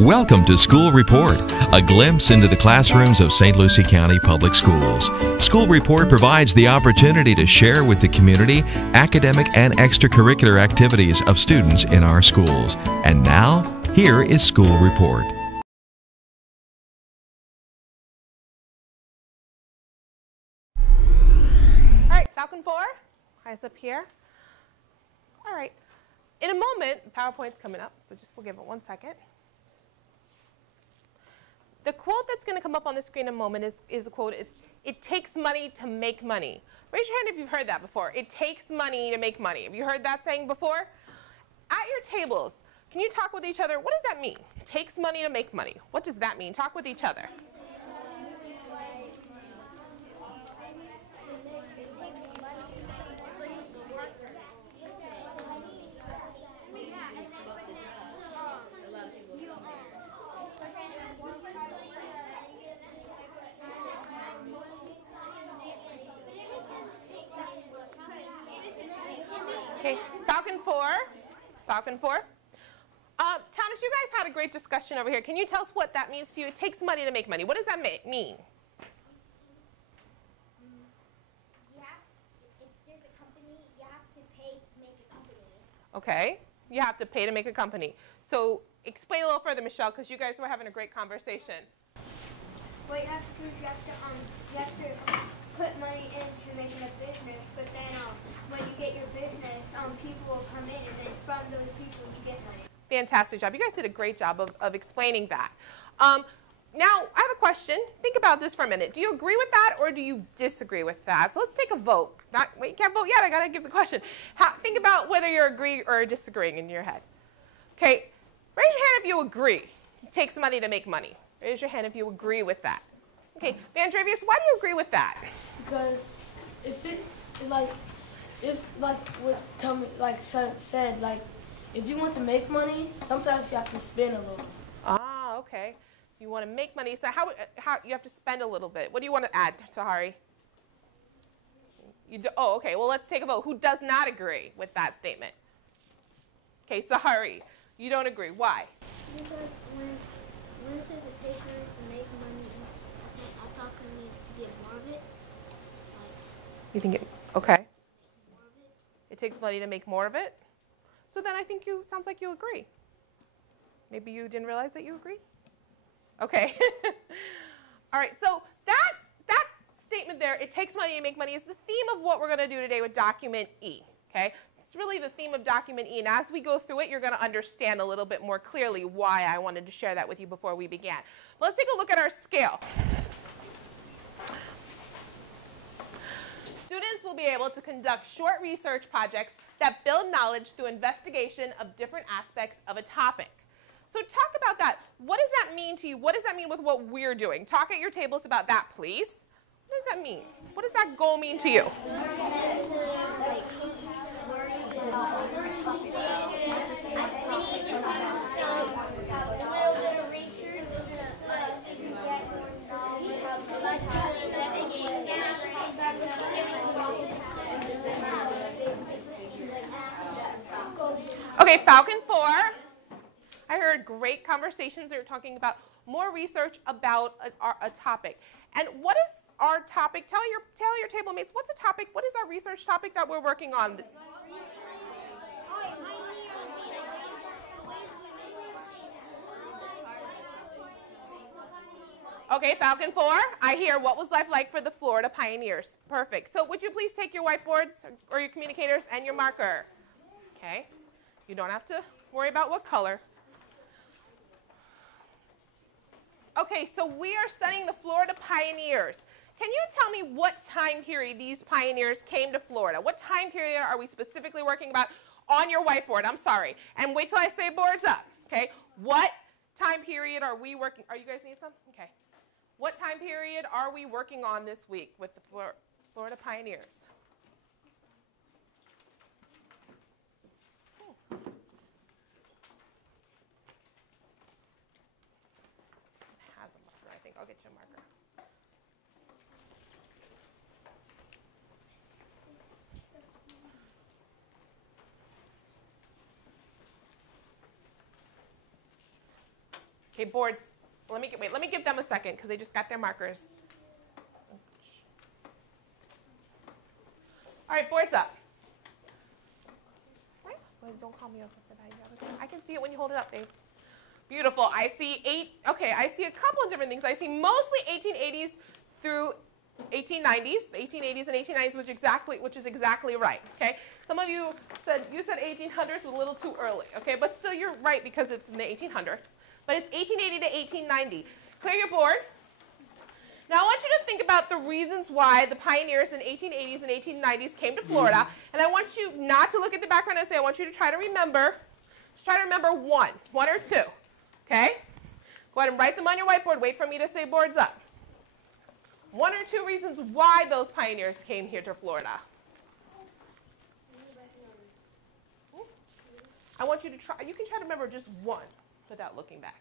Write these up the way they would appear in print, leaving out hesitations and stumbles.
Welcome to School Report, a glimpse into the classrooms of St. Lucie County Public Schools. School Report provides the opportunity to share with the community academic and extracurricular activities of students in our schools. And now, here is School Report. All right, Falcon 4, eyes up here. All right, in a moment, PowerPoint's coming up, so just we'll give it 1 second. The quote that's going to come up on the screen in a moment is a quote, it takes money to make money. Raise your hand if you've heard that before. It takes money to make money. Have you heard that saying before? At your tables, can you talk with each other? What does that mean? It takes money to make money. What does that mean? Talk with each other. Okay, Falcon 4. Thomas, you guys had a great discussion over here. Can you tell us what that means to you? It takes money to make money. What does that mean? If there's a company, you have to pay to make a company. Okay, you have to pay to make a company. So explain a little further, Michelle, because you guys were having a great conversation. What you have to do is you have to put money into making a business, but then when you get your business, people will come in, and then from those people you get money. Fantastic job. You guys did a great job of explaining that. Now, I have a question. Think about this for a minute. Do you agree with that or do you disagree with that? So let's take a vote. Wait, you can't vote yet. I got to give the question. Think about whether you're agreeing or disagreeing in your head. Okay, raise your hand if you agree. It takes money to make money. Raise your hand if you agree with that. Okay, Vandravius, why do you agree with that? Because what Tommy said, if you want to make money, sometimes you have to spend a little. Ah, okay. You want to make money, so how you have to spend a little bit. What do you want to add, Sahari? Oh, okay. Well, let's take a vote. Who does not agree with that statement? Okay, Sahari, you don't agree. Why? Because when it says it takes money to make money, I thought it needs to get more of it. You think it? Okay. It takes money to make more of it. So then I think sounds like you agree. Maybe you didn't realize that you agree? Okay. All right, so that statement there, it takes money to make money, is the theme of what we're going to do today with document E, okay? It's really the theme of document E, and as we go through it, you're going to understand a little bit more clearly why I wanted to share that with you before we began. But let's take a look at our scale. Students will be able to conduct short research projects that build knowledge through investigation of different aspects of a topic. So talk about that. What does that mean to you? What does that mean with what we're doing? Talk at your tables about that, please. What does that mean? What does that goal mean to you? Okay, Falcon 4. I heard great conversations. They were talking about more research about a topic. And what is our topic? Tell your table mates, what's the topic? What is our research topic that we're working on? Okay, Falcon 4, I hear what was life like for the Florida pioneers. Perfect. So would you please take your whiteboards or your communicators and your marker? Okay. You don't have to worry about what color. Okay, so we are studying the Florida pioneers. Can you tell me what time period these pioneers came to Florida? What time period are we specifically working about on your whiteboard? I'm sorry. And wait till I say boards up, okay? What time period are we working? Are you guys need some? Okay. What time period are we working on this week with the Florida pioneers? I'll get you a marker. Okay, boards, let me give them a second because they just got their markers. All right, boards up. Right? Well, don't call me over for that. I can see it when you hold it up, babe. Beautiful. I see I see a couple of different things. I see mostly 1880s through 1890s, the 1880s and 1890s, which is exactly right. Okay. Some of you said 1800s was a little too early. Okay, but still you're right because it's in the 1800s. But it's 1880 to 1890. Clear your board. Now I want you to think about the reasons why the pioneers in 1880s and 1890s came to Florida, and I want you not to look at the background and say. I want you to try to remember. Just try to remember one or two. Okay. Go ahead and write them on your whiteboard. Wait for me to say boards up. One or two reasons why those pioneers came here to Florida. I want you to try. You can try to remember just one without looking back.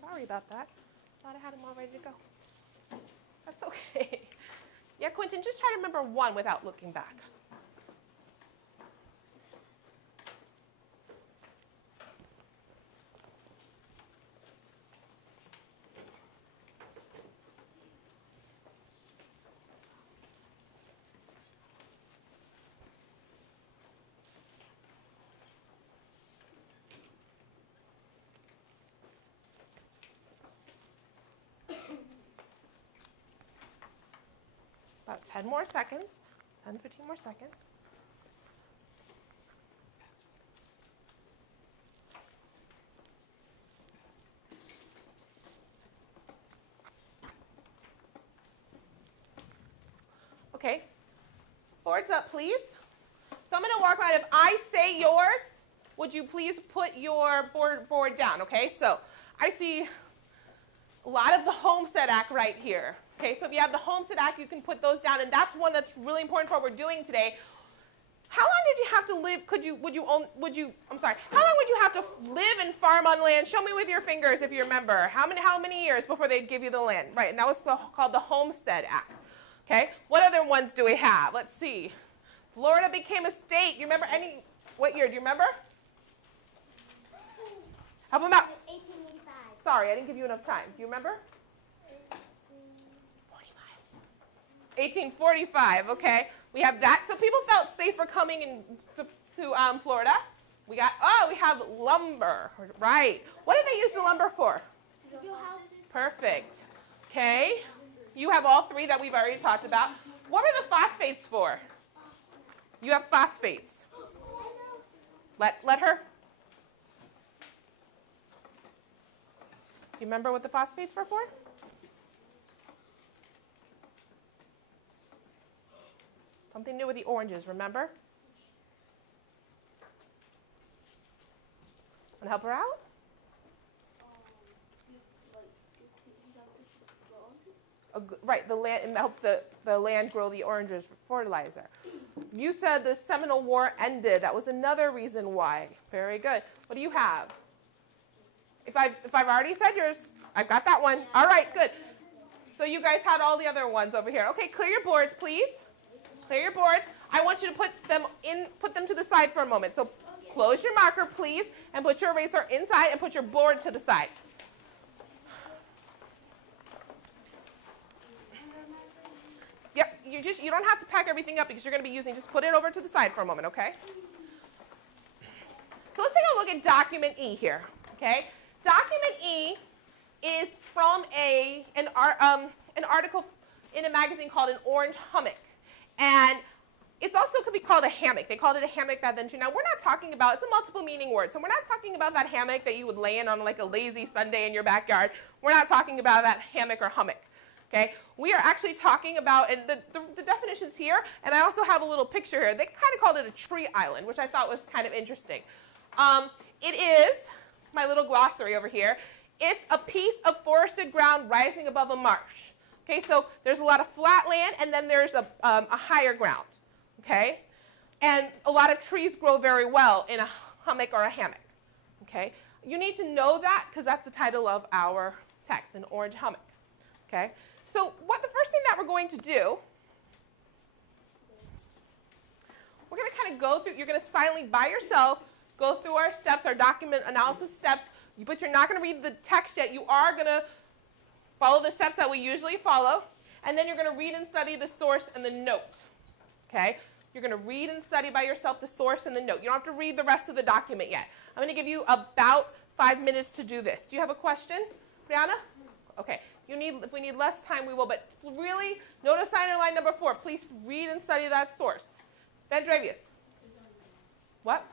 Sorry about that. Thought I had them all ready to go. That's okay. Yeah, Quentin, just try to remember one without looking back. About 10 more seconds, 10, 15 more seconds. Okay, boards up, please. So I'm going to walk around. If I say yours, would you please put your board down, okay? So I see a lot of the Homestead Act right here. Okay, so if you have the Homestead Act, you can put those down, and that's one that's really important for what we're doing today. How long did you have to live? How long would you have to live and farm on land? Show me with your fingers if you remember. How many years before they'd give you the land? Right, and that was called the Homestead Act. Okay, what other ones do we have? Let's see. Florida became a state. You remember what year? Do you remember? How about 1885. Sorry, I didn't give you enough time. Do you remember? 1845, okay. We have that. So people felt safer coming to Florida. We have lumber, right. What did they use the lumber for? Perfect. Okay. You have all three that we've already talked about. What were the phosphates for? You have phosphates. Let her. You remember what the phosphates were for? Something new with the oranges, remember? Want to help her out? Right, the land, and help the land grow the oranges for fertilizer. You said the Seminole War ended. That was another reason why. Very good. What do you have? If I've already said yours, I've got that one. All right, good. So you guys had all the other ones over here. Okay, clear your boards, please. Clear your boards. I want you to put them to the side for a moment. So close your marker, please, and put your eraser inside and put your board to the side. Yep, you don't have to pack everything up because you're going to be using, just put it over to the side for a moment, okay? So let's take a look at document E here, okay? Document E is from an article in a magazine called An Orange Hummock. And it also could be called a hammock. They called it a hammock back then too. Now we're not talking about, it's a multiple meaning word, so we're not talking about that hammock that you would lay in on like a lazy Sunday in your backyard. We're not talking about that hammock or hummock. Okay? We are actually talking about, and the definition's here, and I also have a little picture here. They kind of called it a tree island, which I thought was kind of interesting. It is, my little glossary over here, it's a piece of forested ground rising above a marsh. Okay, so there's a lot of flat land, and then there's a higher ground. Okay? And a lot of trees grow very well in a hummock or a hammock. Okay? You need to know that because that's the title of our text, an orange hummock. Okay? So the first thing that we're going to do, we're going to kind of go through, you're going to silently by yourself go through our steps, our document analysis steps, but you're not going to read the text yet. You are going to follow the steps that we usually follow, and then you're going to read and study the source and the note. Okay? You're going to read and study by yourself the source and the note. You don't have to read the rest of the document yet. I'm going to give you about 5 minutes to do this. Do you have a question, Brianna? Okay. If we need less time, we will. But really, notice sign in line number 4. Please read and study that source. Ben Dravius. What?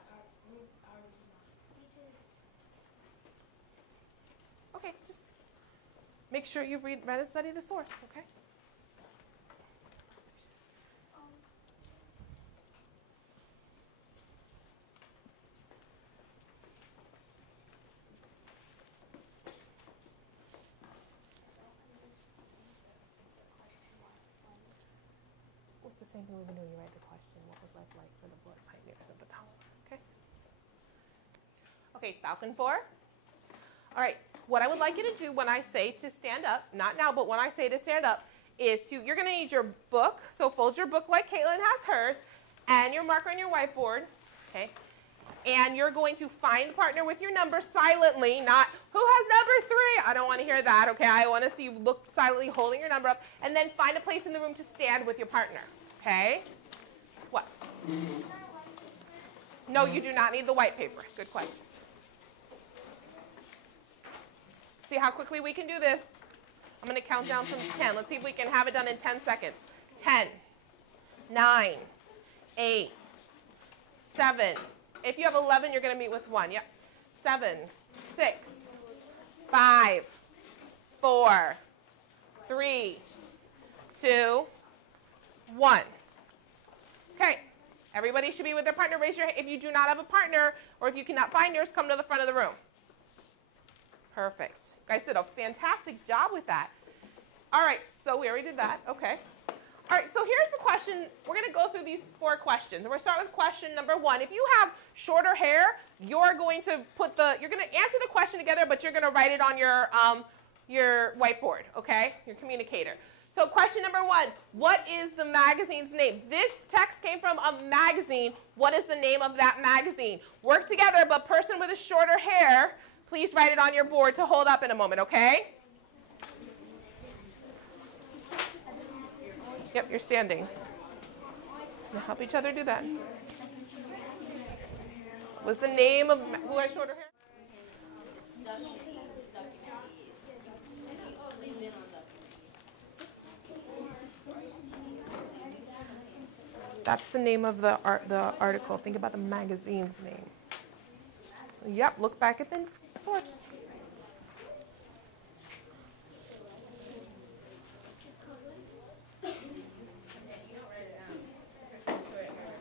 Okay. Just make sure you read and study the source. Okay. It's the same thing we've been doing. You write the question. What was life like for the blood pioneers at the top? Okay. Okay, Falcon 4. All right. What I would like you to do when I say to stand up, not now, but when I say to stand up, is you're going to need your book. So fold your book like Caitlin has hers, and your marker on your whiteboard. Okay. And you're going to find partner with your number silently, not who has number 3. I don't want to hear that. Okay. I want to see you look silently holding your number up, and then find a place in the room to stand with your partner. Okay? What? No, you do not need the white paper. Good question. See how quickly we can do this? I'm going to count down from 10. Let's see if we can have it done in 10 seconds. 10, 9, 8, 7. If you have 11, you're going to meet with 1. Yep. 7, 6, 5, 4, 3, 2, 1. Okay, everybody should be with their partner. Raise your hand. If you do not have a partner, or if you cannot find yours, come to the front of the room. Perfect. You guys did a fantastic job with that. All right, so we already did that. Okay. All right, so here's the question. We're going to go through these 4 questions. And we're going to start with question number 1. If you have shorter hair, you're going to answer the question together, but you're going to write it on your whiteboard, okay? Your communicator. So question number 1, what is the magazine's name? This text came from a magazine. What is the name of that magazine? Work together, but person with a shorter hair, please write it on your board to hold up in a moment, okay? Yep, you're standing. Now help each other do that. What's the name of who has shorter hair? That's the name of the article. Think about the magazine's name. Yep, look back at the source.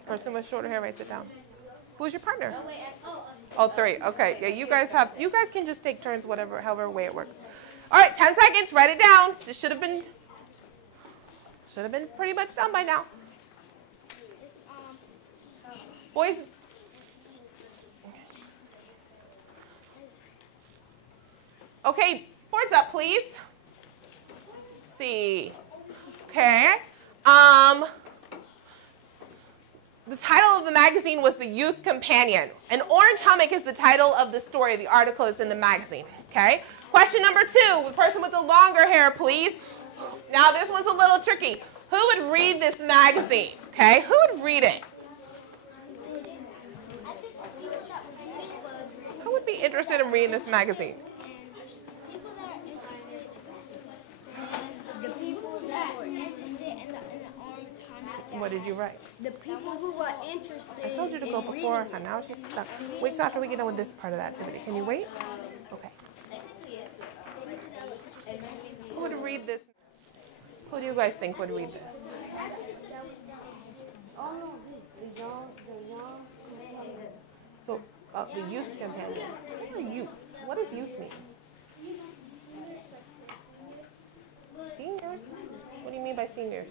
Person with shorter hair writes it down. Who's your partner? Oh, 3. Okay. Yeah, you guys can just take turns, however way it works. All right, 10 seconds. Write it down. This should have been pretty much done by now. Boys. Okay, boards up, please. Let's see. Okay. The title of the magazine was The Youth Companion. An orange hummock is the title of the story, the article that's in the magazine. Okay. Question number 2, the person with the longer hair, please. Now this one's a little tricky. Who would read this magazine? Okay. Who would read it? Who would be interested in reading this magazine? The people that were interested in the orange hummock. What did you write? The people who were interested. I told you to go before. And now she's stuck. Wait till after we get done with this part of the activity. Can you wait? Okay. Who would read this? Who do you guys think would read this? So, the youth companion. What are youth? What does youth mean? Seniors? What do you mean by seniors?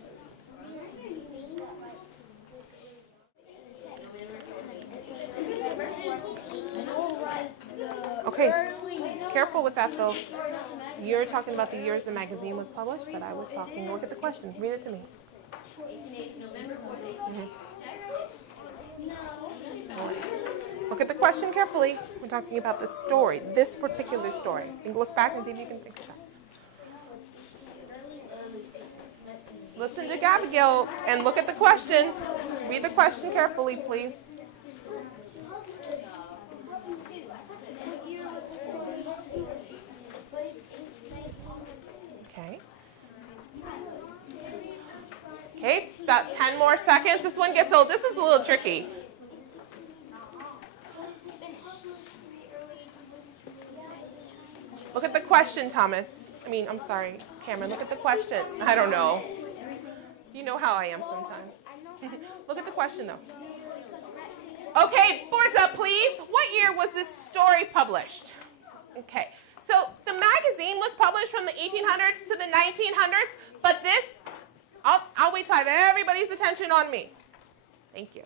Okay, careful with that though. You're talking about the years the magazine was published, but I was talking, look at the question, read it to me. Look at the question carefully. We're talking about the story, this particular story. Think, look back and see if you can fix that. Listen to Abigail and look at the question. Read the question carefully, please. Okay. Okay, about 10 more seconds. This one gets this is a little tricky. Look at the question, Thomas. I'm sorry, Cameron. Look at the question. I don't know. You know how I am sometimes. Look at the question, though. Okay, boards up, please. What year was this story published? Okay, so the magazine was published from the 1800s to the 1900s, but this, I'll wait till I have everybody's attention on me. Thank you.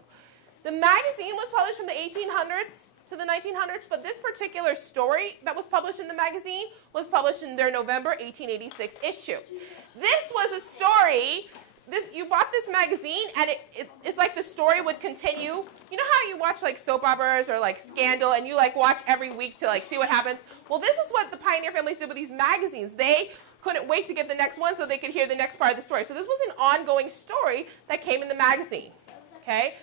The magazine was published from the 1800s to the 1900s, but this particular story that was published in the magazine was published in their November 1886 issue. This was a story, you bought this magazine and it's like the story would continue. You know how you watch like soap operas or like Scandal and you like watch every week to like see what happens? Well, this is what the pioneer families did with these magazines. They couldn't wait to get the next one so they could hear the next part of the story. So this was an ongoing story that came in the magazine, okay?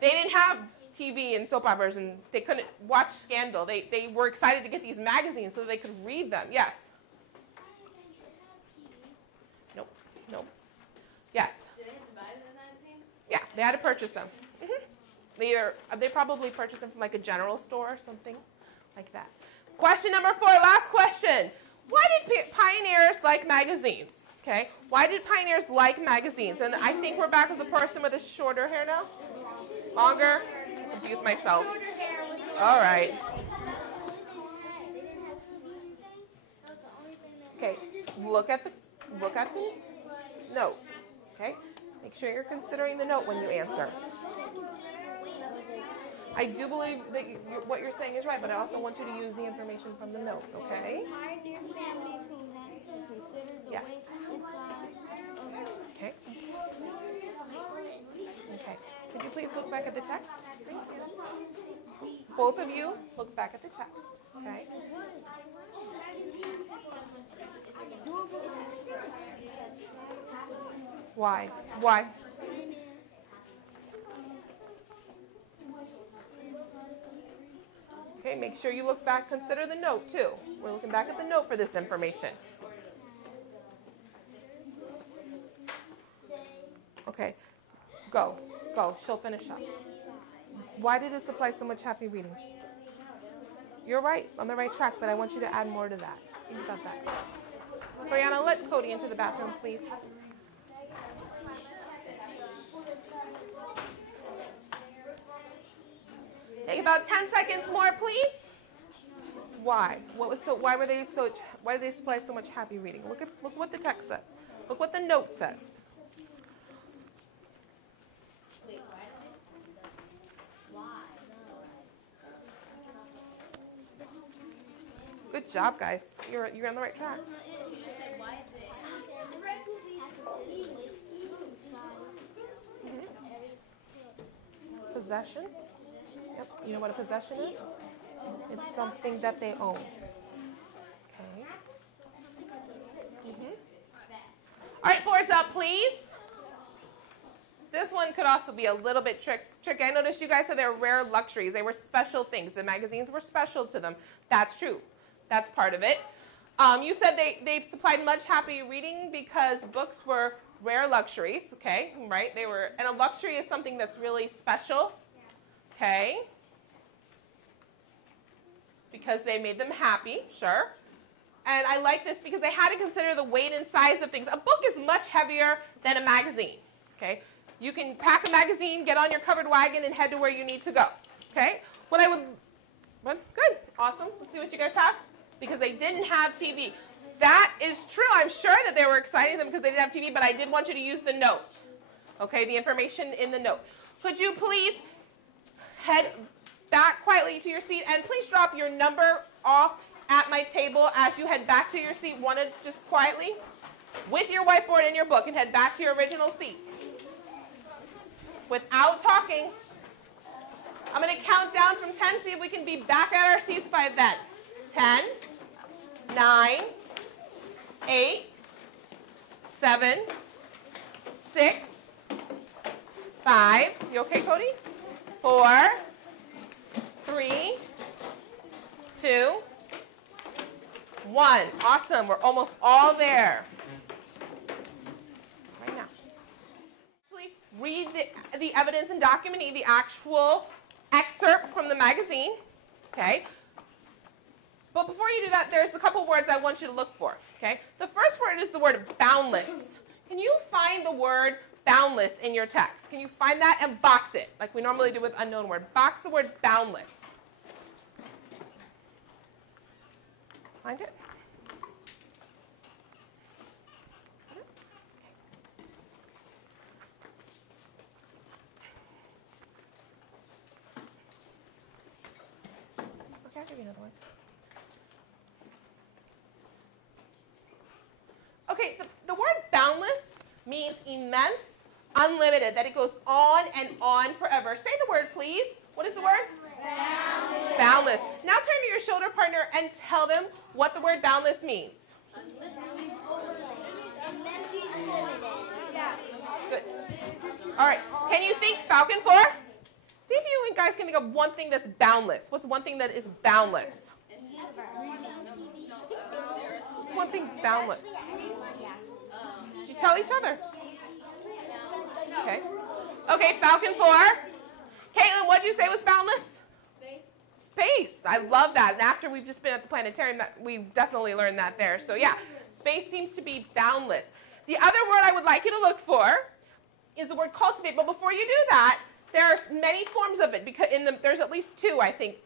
They didn't have TV and soap operas, and they couldn't watch Scandal. They were excited to get these magazines so that they could read them. Yes? Nope. Yes? Did they have to buy the magazines? Yeah, they had to purchase them. They probably purchased them from like a general store or something like that. Question number 4, last question. Why did pioneers like magazines? Okay, why did pioneers like magazines? And I think we're back with the person with the shorter hair now. Longer? Confuse myself. All right. Okay, look at the note. Okay, make sure you're considering the note when you answer. I do believe that what you're saying is right, but I also want you to use the information from the note. Okay? Yes. Okay. Okay. Could you please look back at the text? Both of you, look back at the text. Okay? Why? Okay, make sure you look back. Consider the note, too. We're looking back at the note for this information. Okay, go. She'll finish up. Why did it supply so much happy reading? You're right, on the right track, but I want you to add more to that. Think about that. Brianna, let Cody into the bathroom, please. Take about 10 seconds more, please. Why? Why did they supply so much happy reading? Look what the text says. Look what the note says. Good job, guys. You're on the right track. Possession? Yep. You know what a possession is? It's something that they own. Okay. All right, boards up, please. This one could also be a little bit tricky. I noticed you guys said they were rare luxuries. They were special things. The magazines were special to them. That's true. That's part of it. You said they supplied much happy reading because books were rare luxuries. Okay, right? And a luxury is something that's really special. Okay. Because they made them happy, sure. And I like this because they had to consider the weight and size of things. A book is much heavier than a magazine. Okay. You can pack a magazine, get on your covered wagon, and head to where you need to go. Okay? Good. Awesome. Let's see what you guys have. Because they didn't have TV. That is true. I'm sure that they were exciting them because they didn't have TV, but I did want you to use the note. Okay? The information in the note. Could you please back quietly to your seat, and please drop your number off at my table as you head back to your seat. Want to just quietly, with your whiteboard and your book, and head back to your original seat. Without talking. I'm going to count down from 10, see if we can be back at our seats by then. 10, 9, 8, 7, 6, 5. You okay, Cody? 4, 3, 2, 1. Awesome. We're almost all there. Right now. Actually, read the evidence and document E, the actual excerpt from the magazine. Okay? But before you do that, there's a couple words I want you to look for. Okay? The first word is the word boundless. Can you find the word boundless in your text? Can you find that and box it like we normally do with unknown word? Box the word boundless. Find it? Okay, I'll give you another one. Okay, the word boundless means immense, unlimited, that it goes on and on forever. Say the word, please. What is the word? Boundless. Boundless. Now turn to your shoulder partner and tell them what the word boundless means. Good. All right. Can you think Falcon 4? See if you guys can think of one thing that's boundless. What's one thing that is boundless? What's one thing boundless? You tell each other. Okay. Okay, Falcon 4. Caitlin, what did you say was boundless? Space. I love that. And after we've just been at the planetarium, we've definitely learned that there. So yeah, space seems to be boundless. The other word I would like you to look for is the word cultivate. But before you do that, there are many forms of it. Because there's at least 2, I think,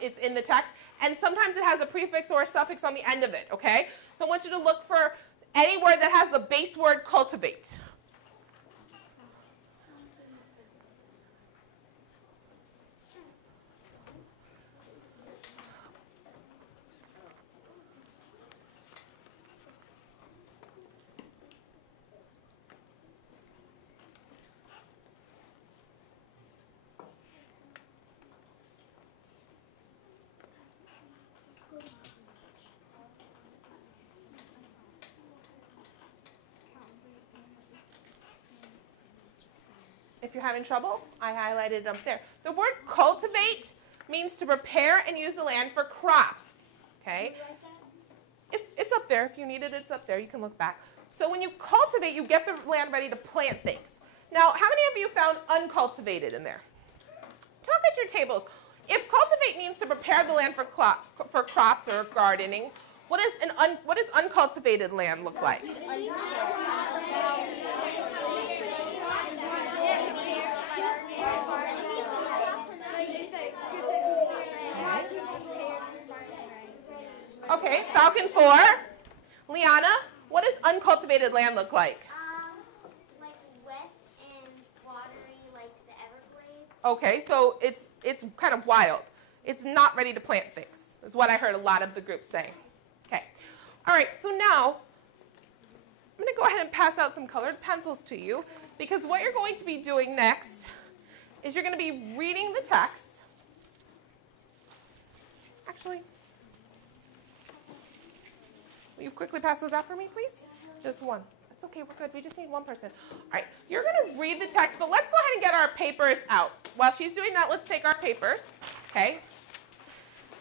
it's in the text. And sometimes it has a prefix or a suffix on the end of it, okay? So I want you to look for any word that has the base word cultivate. If you're having trouble, I highlighted it up there. The word cultivate means to prepare and use the land for crops. Okay? It's up there. If you need it, it's up there. You can look back. So when you cultivate, you get the land ready to plant things. Now, how many of you found uncultivated in there? Talk at your tables. If cultivate means to prepare the land for crops or gardening, what does uncultivated land look like? Okay, Falcon 4. Liana, what does uncultivated land look like? Like wet and watery, like the Everglades. Okay, so it's kind of wild. It's not ready to plant things, is what I heard a lot of the group saying. Okay, all right, so now I'm going to go ahead and pass out some colored pencils to you, because what you're going to be doing next is you're going to be reading the text. Actually, will you quickly pass those out for me, please? Just one. That's okay, we're good. We just need one person. All right, you're going to read the text, but let's go ahead and get our papers out. While she's doing that, let's take our papers, okay?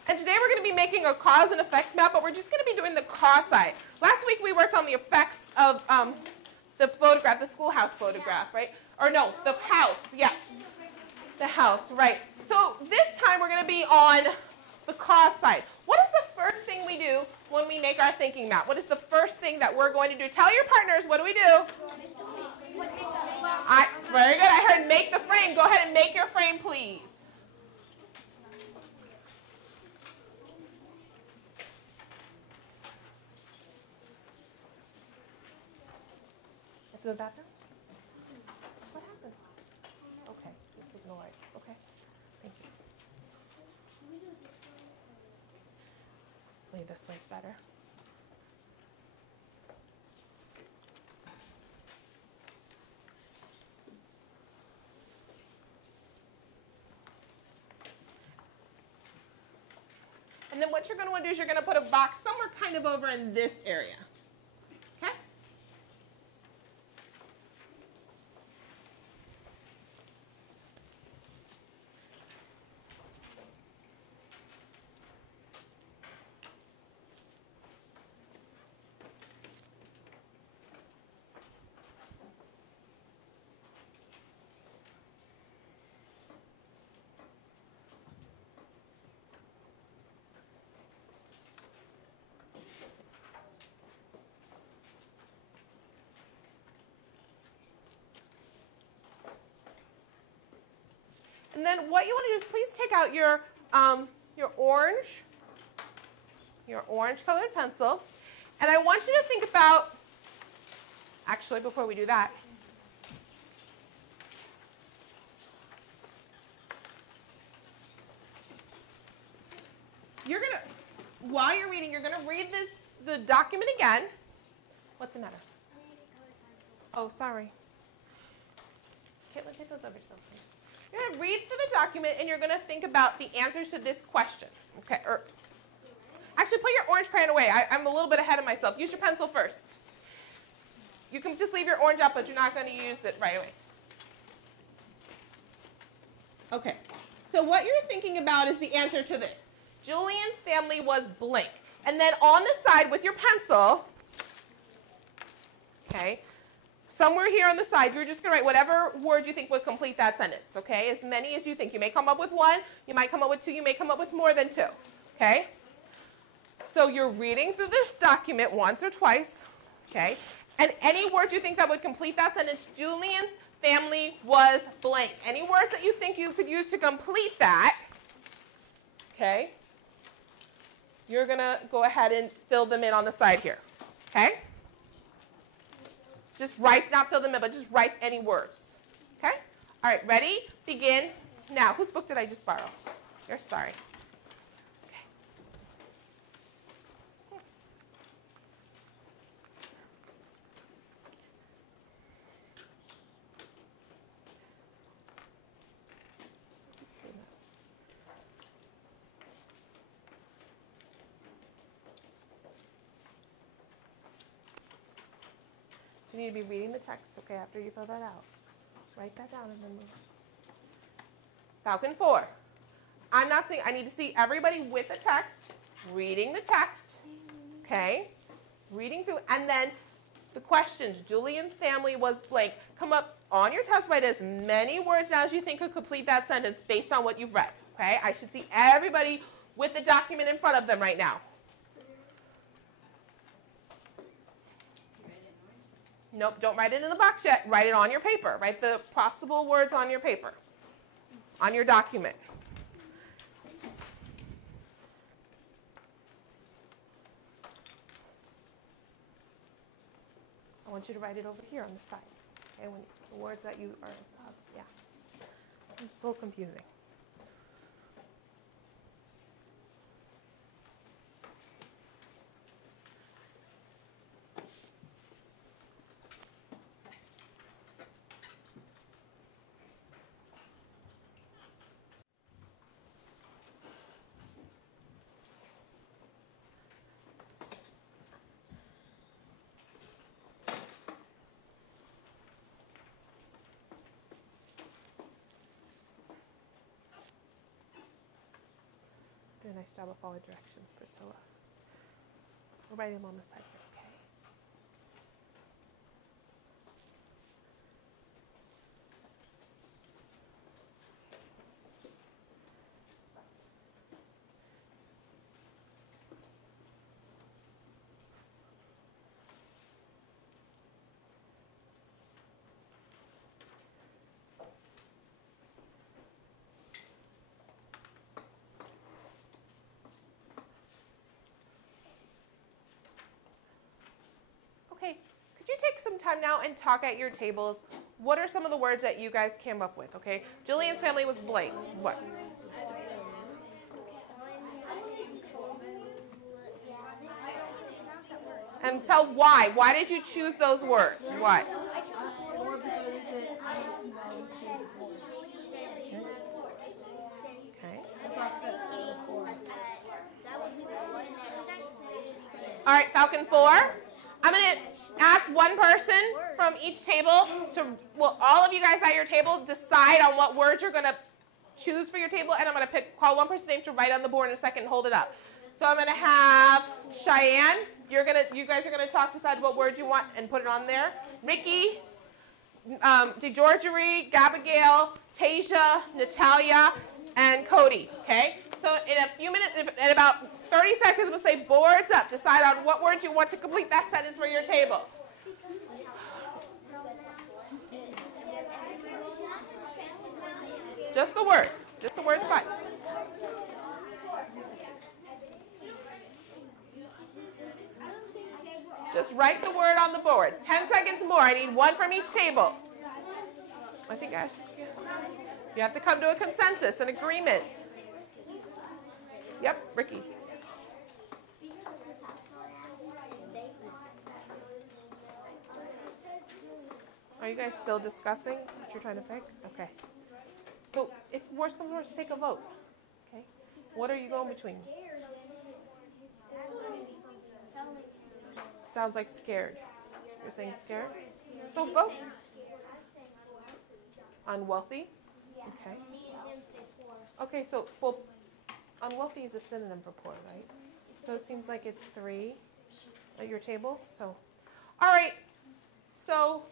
And today we're going to be making a cause and effect map, but we're just going to be doing the cause side. Last week we worked on the effects of the photograph, the schoolhouse photograph, right? Or no, the house, yeah. The house, right. So this time we're going to be on the cause side. What is the first thing we do when we make our thinking map? What is the first thing that we're going to do? Tell your partners, what do we do? Very good. I heard make the frame. Go ahead and make your frame, please. To the bathroom? What happened? Okay, just ignore it. Okay, thank you. Maybe this way's better. And then what you're going to want to do is you're going to put a box somewhere kind of over in this area. Okay? And then what you want to do is please take out your orange colored pencil. And I want you to think about, actually before we do that, you're going to, while you're reading, you're going to read the document again. What's the matter? Oh, sorry. Caitlin, take those over to them, please. You're going to read through the document, and you're going to think about the answers to this question. Okay. Actually, put your orange crayon away. I'm a little bit ahead of myself. Use your pencil first. You can just leave your orange up, but you're not going to use it right away. Okay. So what you're thinking about is the answer to this. Julian's family was blank. And then on the side with your pencil, okay, somewhere here on the side, you're just going to write whatever word you think would complete that sentence, okay? As many as you think. You may come up with one, you might come up with two, you may come up with more than two, okay? So you're reading through this document once or twice, okay? And any word you think that would complete that sentence, Julian's family was blank. Any words that you think you could use to complete that, okay? You're going to go ahead and fill them in on the side here, okay? Just write, not fill them in, but just write any words. Okay? All right, ready? Begin now. Whose book did I just borrow? You're sorry. Okay. You need to be reading the text, okay, after you fill that out. Write that down and then move. Falcon 4. I'm not saying, I need to see everybody with the text, reading the text, okay, reading through, and then the questions. Julian's family was blank. Come up on your test, write as many words as you think could complete that sentence based on what you've read, okay? I should see everybody with the document in front of them right now. Nope, don't write it in the box yet. Write it on your paper. Write the possible words on your paper, on your document. I want you to write it over here on the side. Okay, when the words that you are positive. Yeah. It's a little confusing. Do a nice job of following directions, Priscilla. We'll write them on the side here, okay? Okay, could you take some time now and talk at your tables? What are some of the words that you guys came up with, okay? Julian's family was blank. What? and tell why. Why did you choose those words? Why? Okay. All right, Falcon 4. I'm going to ask one person from each table to, well, all of you guys at your table decide on what words you're going to choose for your table, and I'm going to call one person's name to write on the board in a second and hold it up. So I'm going to have Cheyenne. You guys are going to decide what word you want and put it on there. Ricky, DeGeorgery, Gabigail, Tasia, Natalia, and Cody. Okay? So in a few minutes, in about 30 seconds, we'll say boards up. Decide on what words you want to complete that sentence for your table. Just the word. Just the word's fine. Just write the word on the board. 10 seconds more. I need one from each table. I think you have to come to a consensus, an agreement. Yep, Ricky. Are you guys still discussing what you're trying to pick? Okay. So if worse comes to worse, take a vote. Okay. What are you going between? Sounds like scared. You're saying scared? So vote. Unwealthy? Okay. Okay, so, well, unwealthy is a synonym for poor, right? So it seems like it's 3 at your table. So, all right. So,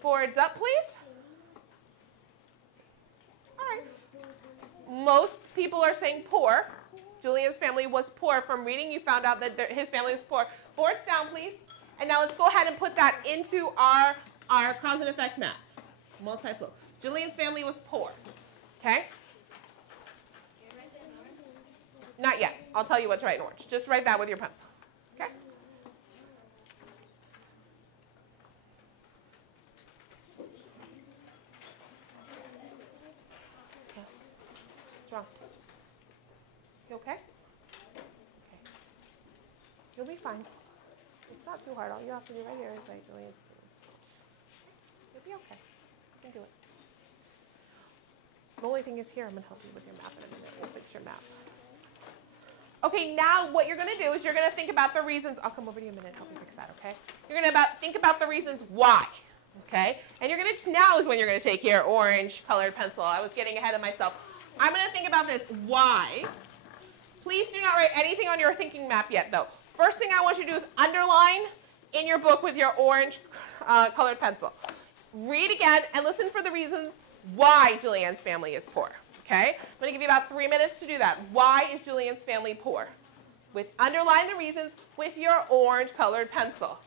boards up, please. All right. Most people are saying poor. Julian's family was poor. From reading, you found out that his family was poor. Boards down, please. And now let's go ahead and put that into our cause and effect map. Multi-flow. Julian's family was poor. Okay? Not yet. I'll tell you what to write in orange. Just write that with your pencil. Okay? Yes. What's wrong? You okay? Okay. You'll be fine. It's not too hard. All you have to do right here is write Julian's schools. You'll be okay. You can do it. The only thing is here, I'm going to help you with your map in a minute. We'll fix your map. Okay, now what you're going to do is you're going to think about the reasons. I'll come over to you in a minute and help you fix that, okay? You're going to think about the reasons why, okay? And you're going to, now is when you're going to take your orange colored pencil. I was getting ahead of myself. I'm going to think about this. Why? Please do not write anything on your thinking map yet, though. First thing I want you to do is underline in your book with your orange colored pencil. Read again and listen for the reasons why Julianne's family is poor. Okay? I'm going to give you about 3 minutes to do that. Why is Julianne's family poor? Underline the reasons with your orange colored pencil.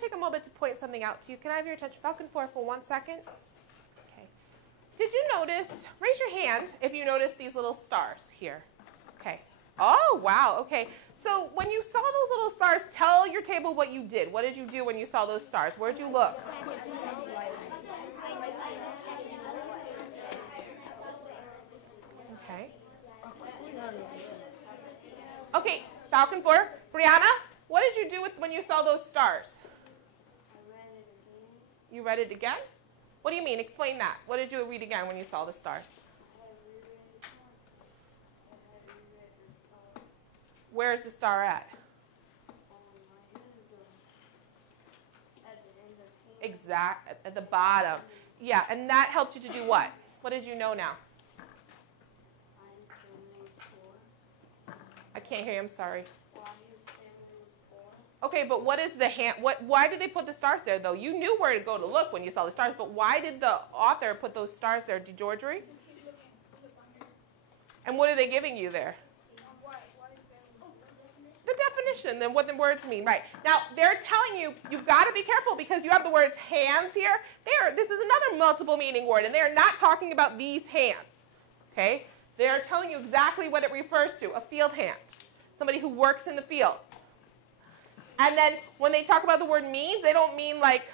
Take a moment to point something out to you. Can I have your attention? Falcon 4 for 1 second. Okay. Did you notice, raise your hand if you notice these little stars here. Okay. Oh, wow. Okay. So when you saw those little stars, tell your table what you did. What did you do when you saw those stars? Where'd you look? Okay. Okay, Falcon 4. Brianna, what did you do when you saw those stars? You read it again? What do you mean? Explain that. What did you read again when you saw the stars? Where's the star at? Exact, at the bottom. Yeah, and that helped you to do what? What did you know now? I can't hear you, I'm sorry. Okay, but what is the hand? Why did they put the stars there, though? You knew where to go to look when you saw the stars, but why did the author put those stars there? DeGeorgery? And what are they giving you there? The definition and what the words mean, right? Now, they're telling you, you've got to be careful because you have the words hands here. This is another multiple meaning word, and they're not talking about these hands, okay? They're telling you exactly what it refers to, a field hand. somebody who works in the fields. And then when they talk about the word means, they don't mean like,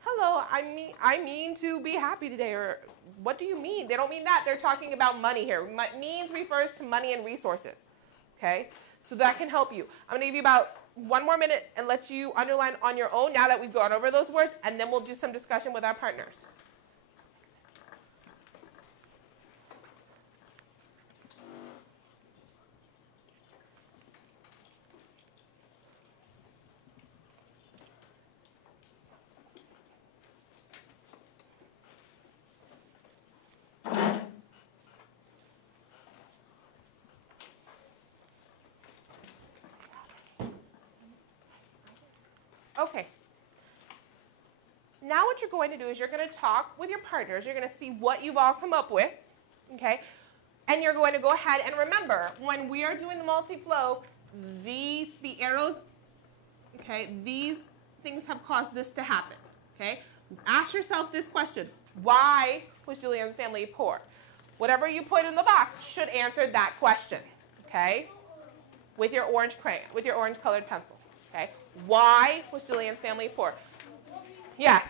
hello, I mean to be happy today, or what do you mean? They don't mean that. They're talking about money here. Means refers to money and resources, okay? So that can help you. I'm going to give you about 1 more minute and let you underline on your own now that we've gone over those words, and then we'll do some discussion with our partners. Okay. Now what you're going to do is you're going to talk with your partners. You're going to see what you've all come up with, okay? And you're going to go ahead and remember, when we are doing the multi-flow, the arrows, okay, these things have caused this to happen, okay? Ask yourself this question: why was Julianne's family poor? Whatever you put in the box should answer that question, okay? With your orange crayon, with your orange colored pencil, okay? Why was Julianne's family poor? Yes.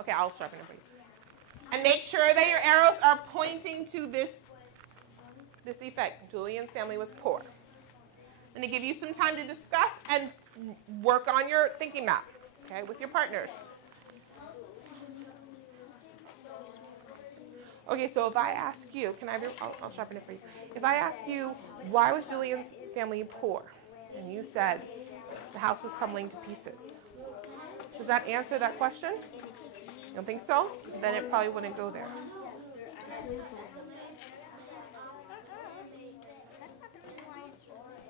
Okay, I'll sharpen it for you. And make sure that your arrows are pointing to this effect. Julianne's family was poor. And to give you some time to discuss and work on your thinking map, okay, with your partners. Okay, so if I ask you, I'll sharpen it for you. If I ask you, why was Julianne's family poor? And you said, the house was tumbling to pieces. Does that answer that question? You don't think so? Then it probably wouldn't go there.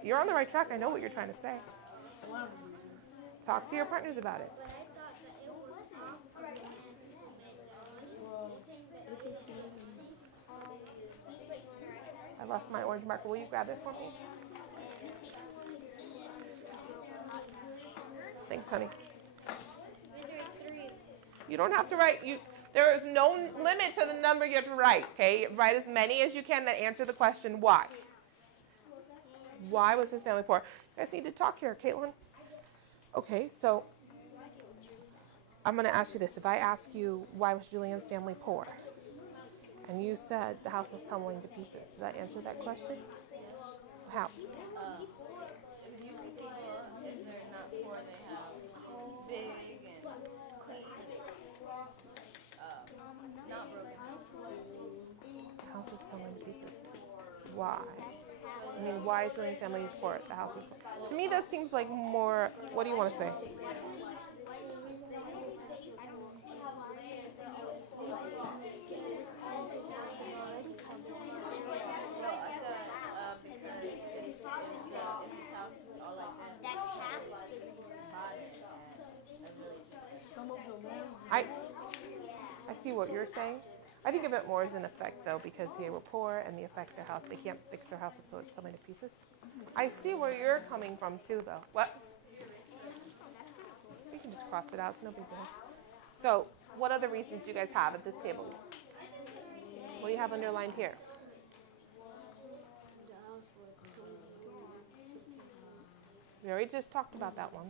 You're on the right track. I know what you're trying to say. Talk to your partners about it. I lost my orange marker. Will you grab it for me? Thanks, honey. You don't have to write. There is no limit to the number you have to write, okay? Write as many as you can that answer the question, why? Why was his family poor? You guys need to talk here, Caitlin. Okay, so I'm going to ask you this. If I ask you, why was Julianne's family poor? And you said the house was tumbling to pieces. Does that answer that question? How? Usually people, if they're not poor, they have big and clean, not broken houses. The house was tumbling to pieces. Why? I mean, why is Julianne's family poor? The house was poor. To me, that seems like more, what do you want to say? I see what you're saying. I think of it more as an effect, though, because they were poor and the effect their house, they can't fix their house up so it's tumbling to pieces. I see where you're coming from, too, though. What? We can just cross it out. It's no big deal. So, what other reasons do you guys have at this table? What do you have underlined here? We already just talked about that one.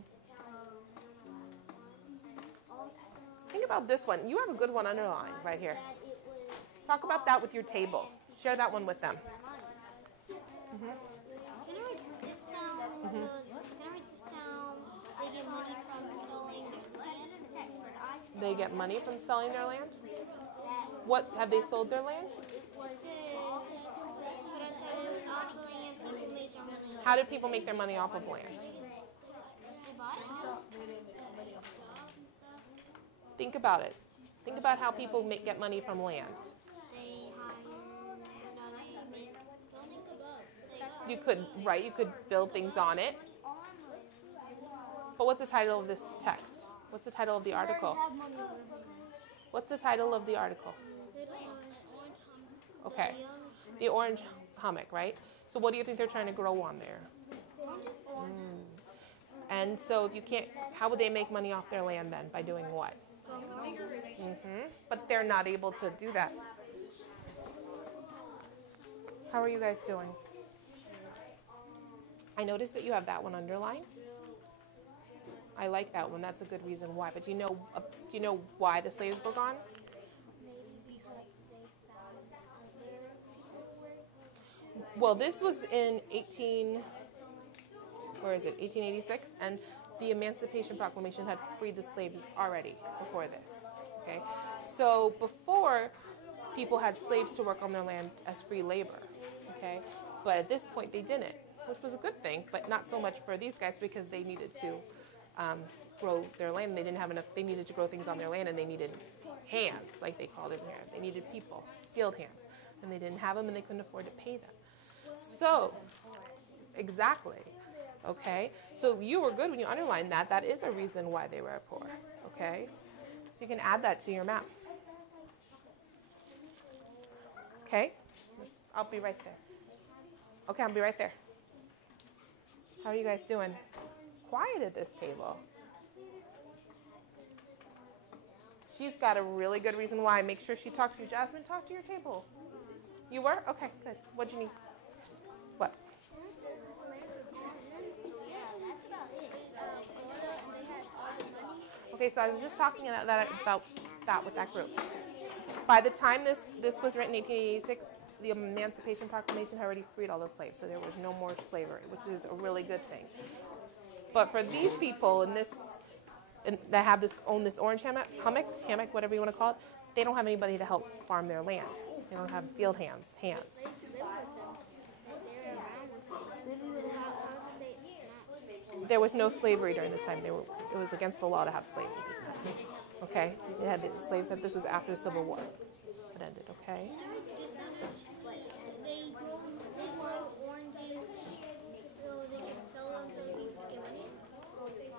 Think about this one. You have a good one underlined right here. Talk about that with your table. Share that one with them. Can I write this down? Can I write this down? They get money from selling their land. They get money from selling their land? What, have they sold their land? How did people make their money off of land? Think about it. Think about how people get money from land. You could, right, you could build things on it. But what's the title of this text? What's the title of the article? What's the title of the article? Okay, the orange hummock, right? So what do you think they're trying to grow on there? And so if you can't, how would they make money off their land then? By doing what? But they're not able to do that. How are you guys doing? I noticed that you have that one underlined. I like that one. That's a good reason why. But do you know why the slaves were gone? Well, this was in 1886, and the Emancipation Proclamation had freed the slaves already before this. Okay, so before, people had slaves to work on their land as free labor. Okay, but at this point they didn't, which was a good thing, but not so much for these guys because they needed to grow their land. They didn't have enough. They needed to grow things on their land, and they needed hands, like they called it here. They needed people, field hands, and they didn't have them, and they couldn't afford to pay them. So, exactly. Okay, so you were good when you underlined that. That is a reason why they were poor. Okay, so you can add that to your map. Okay, I'll be right there. Okay, I'll be right there. How are you guys doing? Quiet at this table. She's got a really good reason why. Make sure she talks to you. Jasmine, talk to your table. You were? Okay, good. What'd you need? What? Okay, so I was just talking about that with that group. By the time this was written in 1886, the Emancipation Proclamation had already freed all the slaves, so there was no more slavery, which is a really good thing. But for these people that have own this orange hammock, whatever you want to call it, they don't have anybody to help farm their land. They don't have field hands. There was no slavery during this time. It was against the law to have slaves at this time. Okay, they had the slaves. This was after the Civil War. It ended. Okay. They grow oranges so they can sell them so people get money.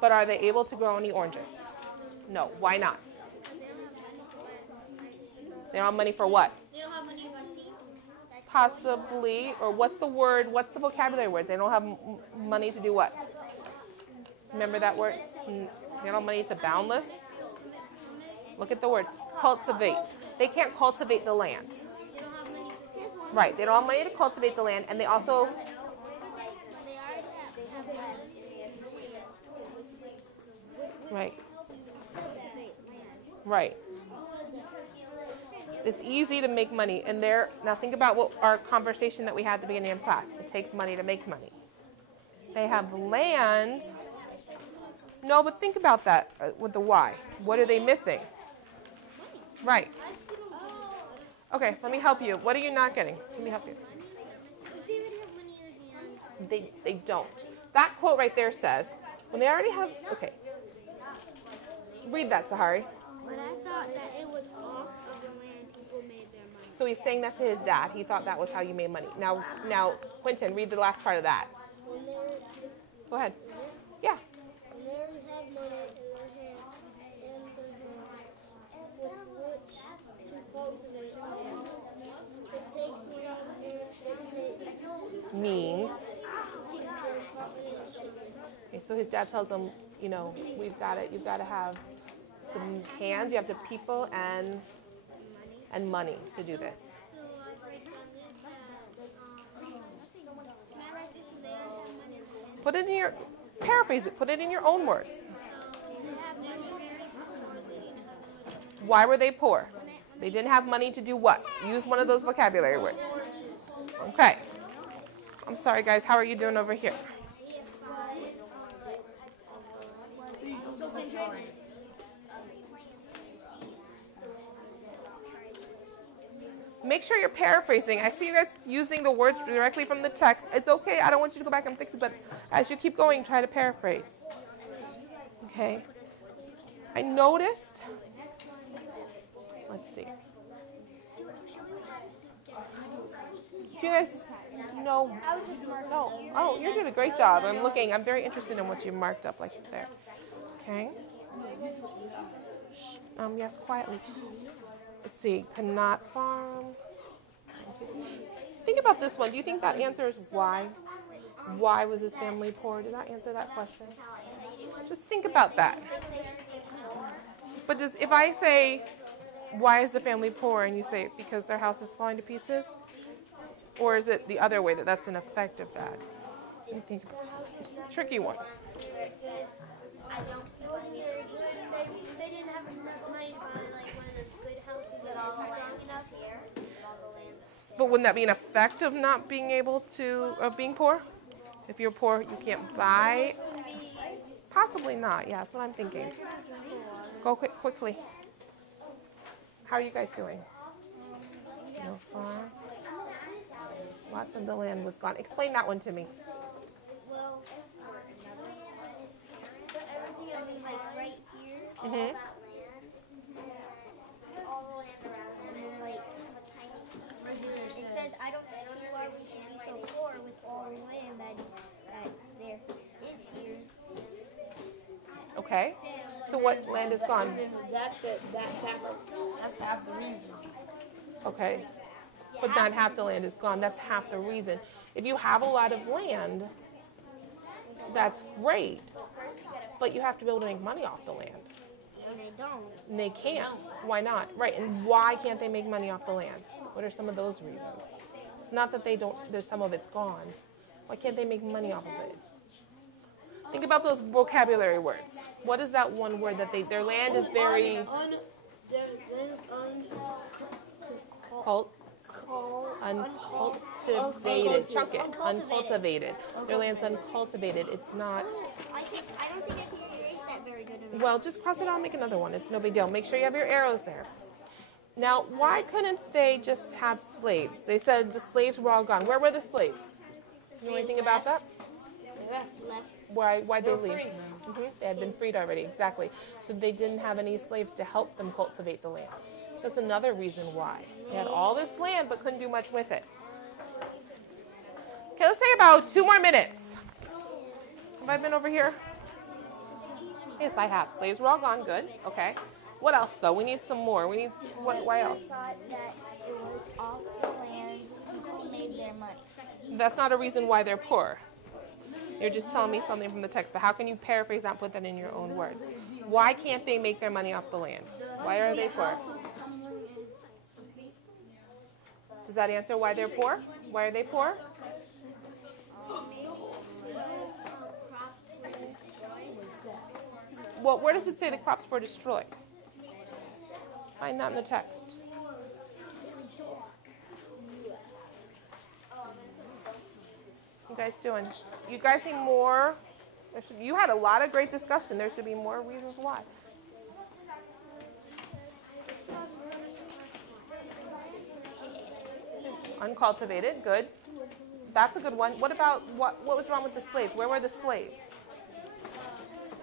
But are they able to grow any oranges? No. Why not? They don't have money for what? They don't have money to buy seeds. Possibly. Or what's the word? What's the vocabulary word? They don't have money to do what? Remember that word? They don't have money to boundless. Look at the word. Cultivate. They can't cultivate the land. Right. They don't have money to cultivate the land, and they also. Right. Right. It's easy to make money, and now think about what our conversation that we had at the beginning of class. It takes money to make money. They have land. No, but think about that with the why. What are they missing? Right. Okay, let me help you. What are you not getting? Let me help you. They don't. That quote right there says, when they already have, okay. Read that, Sahari. But I thought that it was off of the land people made their money. So he's saying that to his dad. He thought that was how you made money. Now, Quentin, read the last part of that. Go ahead. Yeah. When they already have money in their hands with which to cultivate land, it takes means. Okay, so his dad tells him, you've got to have the hands, you have to people and money to do this. So I write down this can I write this when they don't have money? Put it in your, paraphrase it, put it in your own words. Why were they poor? They didn't have money to do what? Use one of those vocabulary words. Okay. I'm sorry, guys. How are you doing over here? Make sure you're paraphrasing. I see you guys using the words directly from the text. It's okay. I don't want you to go back and fix it, but as you keep going, try to paraphrase. Okay. I noticed. Let's see. Do you guys know? No. Oh, you're doing a great job. I'm looking. I'm very interested in what you marked up like there. Okay. Yes, quietly. Let's see. Cannot farm. Think about this one. Do you think that answers why? Why was his family poor? Does that answer that question? Just think about that. But if I say, why is the family poor? And you say, because their house is falling to pieces? Or is it the other way, that's an effect of that? Let me think. It's a tricky one. I don't see why they didn't have enough money to buy like one of those good houses with all the land enough here. But wouldn't that be an effect of not being able to, of being poor? If you're poor, you can't buy? Possibly not. Yeah, that's what I'm thinking. Go quickly. How are you guys doing? No far. Lots of the land was gone. Explain that one to me. Well, but everything else is like right here, all Mhm. that land, and all the land around, and then like a tiny. It says, I don't see why we should be so poor with all the land that there is here. Okay. So what land is gone? That's half the reason. Okay. But not half the land is gone. That's half the reason. If you have a lot of land, that's great. But you have to be able to make money off the land. And they don't. And they can't. Why not? Right. And why can't they make money off the land? What are some of those reasons? It's not that they don't, there's some of it's gone. Why can't they make money off of it? Think about those vocabulary words. What is that one word that their land is very uncultivated. Chunk it. Uncultivated. Their land's uncultivated. It's not. I don't think I can erase that very good enough. Well, just cross it out and make another one. It's no big deal. Make sure you have your arrows there. Now, why couldn't they just have slaves? They said the slaves were all gone. Where were the slaves? You know anything about that? Left. Why'd they leave? They had been freed already, exactly. So they didn't have any slaves to help them cultivate the land. So that's another reason why. They had all this land but couldn't do much with it. Okay, let's say about 2 more minutes. Have I been over here? Yes, I have. Slaves were all gone. Good. Okay. What else, though? We need some more. We need, why else? Thought that it was off the land, people made their money. That's not a reason why they're poor. You're just telling me something from the text, but how can you paraphrase that and put that in your own words? Why can't they make their money off the land? Why are they poor? Does that answer why they're poor? Why are they poor? Well, where does it say the crops were destroyed? Find that in the text. You guys doing? You guys need more? You had a lot of great discussion. There should be more reasons why. Uncultivated, good. That's a good one. What about what was wrong with the slaves? Where were the slaves?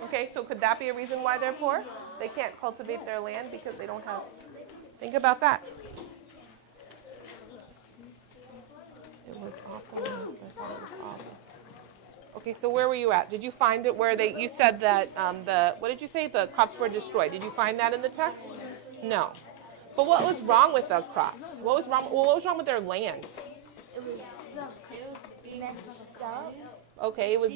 Okay, so could that be a reason why they're poor? They can't cultivate their land because they don't have. Think about that. It was awful. I thought it was awful. Okay, so where were you at? Did you find it where you said that what did you say? The crops were destroyed. Did you find that in the text? No. But what was wrong with the crops? What was wrong? Well, what was wrong with their land? It was messed up. Okay, it was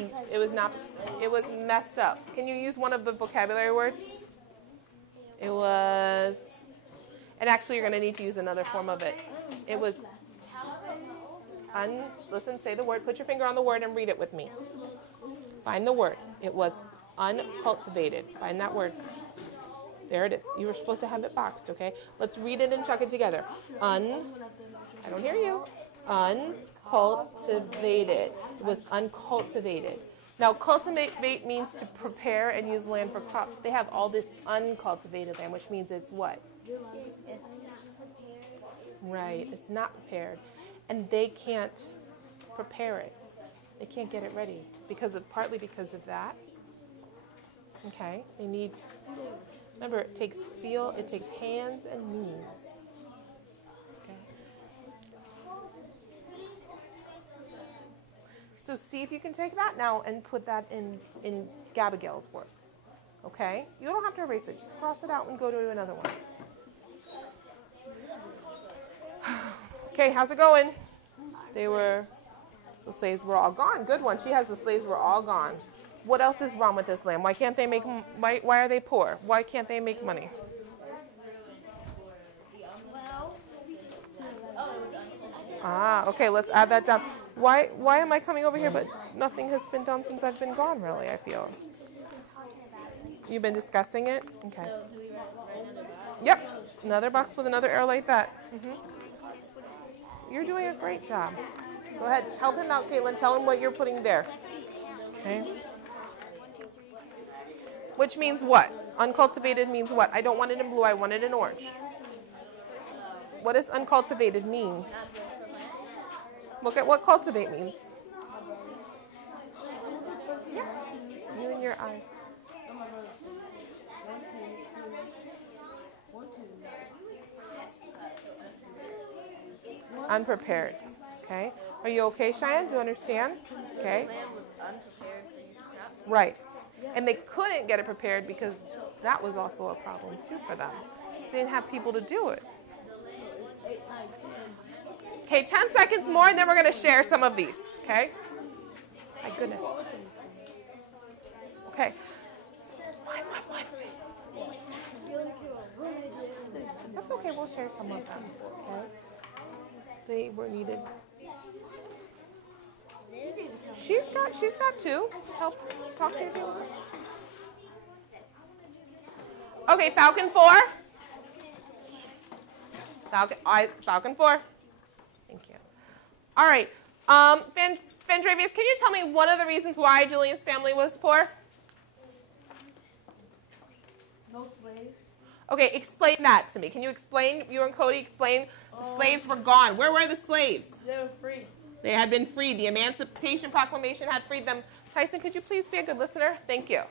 messed up. Can you use one of the vocabulary words? It was, and actually you're going to need to use another form of it. It was listen, say the word, put your finger on the word and read it with me. Find the word. It was uncultivated. Find that word. There it is. You were supposed to have it boxed, okay? Let's read it and chuck it together. I don't hear you. Uncultivated. It was uncultivated. Now, cultivate means to prepare and use land for crops. They have all this uncultivated land, which means it's what? Right. It's not prepared. And they can't prepare it. They can't get it ready partly because of that. Okay? They need, remember, it takes hands and knees. Okay? So see if you can take that now and put that in Gabigail's words. Okay? You don't have to erase it. Just cross it out and go to another one. Okay, how's it going? The slaves were all gone. Good one. She has the slaves were all gone. What else is wrong with this land? Why can't they make? Why are they poor? Why can't they make money? Okay. Let's add that down. Why am I coming over here? But nothing has been done since I've been gone, really, I feel. You've been discussing it? Okay. So do we write another box? Yep, another box with another arrow like that. You're doing a great job. Go ahead, help him out, Caitlin. Tell him what you're putting there. Okay. Which means what? Uncultivated means what? I don't want it in blue, I want it in orange. What does uncultivated mean? Look at what cultivate means. Yeah. You and your eyes. Unprepared. Okay. Are you okay, Cheyenne? Do you understand? Okay. Land was unprepared for these crops. Right. And they couldn't get it prepared because that was also a problem too for them. They didn't have people to do it. Okay, 10 seconds more and then we're going to share some of these. Okay? My goodness. Okay. That's okay, we'll share some of them. Okay? They were needed. She's got two. Help talk to your team. Okay, Falcon 4. Falcon 4. Thank you. All right. Vendravius, can you tell me one of the reasons why Julian's family was poor? No slaves. Okay, explain that to me. Can you explain, you and Cody explain, the slaves were gone. Where were the slaves? They were free. They had been freed. The Emancipation Proclamation had freed them. Tyson, could you please be a good listener? Thank you.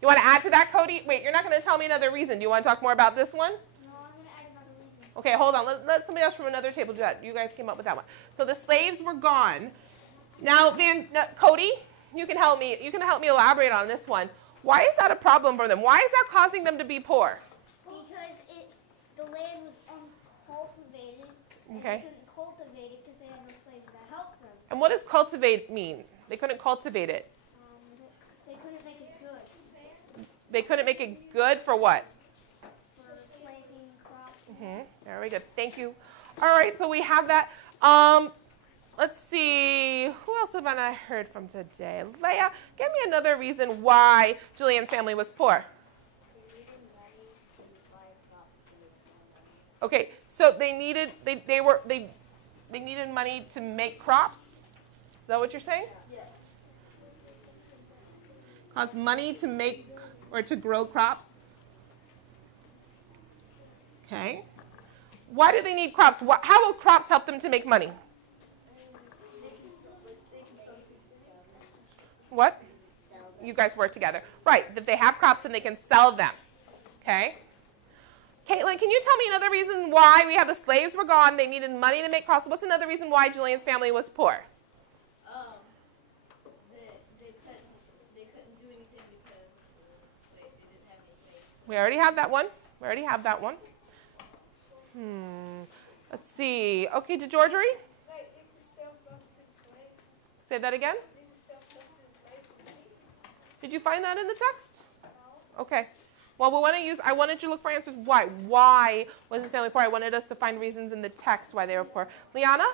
You want to add to that, Cody? Wait, you're not going to tell me another reason. Do you want to talk more about this one? No, I'm going to add another reason. Okay, hold on. Let somebody else from another table do that. You guys came up with that one. So the slaves were gone. Now, Cody, you can help me. You can help me elaborate on this one. Why is that a problem for them? Why is that causing them to be poor? Because the land was uncultivated. And Okay. they couldn't cultivate it because they had no slaves that helped them. And what does cultivate mean? They couldn't cultivate it. They couldn't make it good They couldn't make it good for what? for planting crops. Very good. Thank you. All right, so we have that. Let's see. Who else have I heard from today? Leah, give me another reason why Julian's family was poor. Okay, so they needed needed money to make crops. Is that what you're saying? Yes. Cost money to make or to grow crops. Okay. Why do they need crops? How will crops help them to make money? What? You guys work together. Right. If they have crops, then they can sell them. Okay. Caitlin, can you tell me another reason why we have the slaves were gone, they needed money to make crops? What's another reason why Julian's family was poor? They couldn't do anything because they didn't have any slaves. We already have that one. Let's see. Okay, DeGeorgery? Say that again? Did you find that in the text? No. Okay. Well, I wanted you to look for answers. Why? Why was his family poor? I wanted us to find reasons in the text why they were poor. Liana? It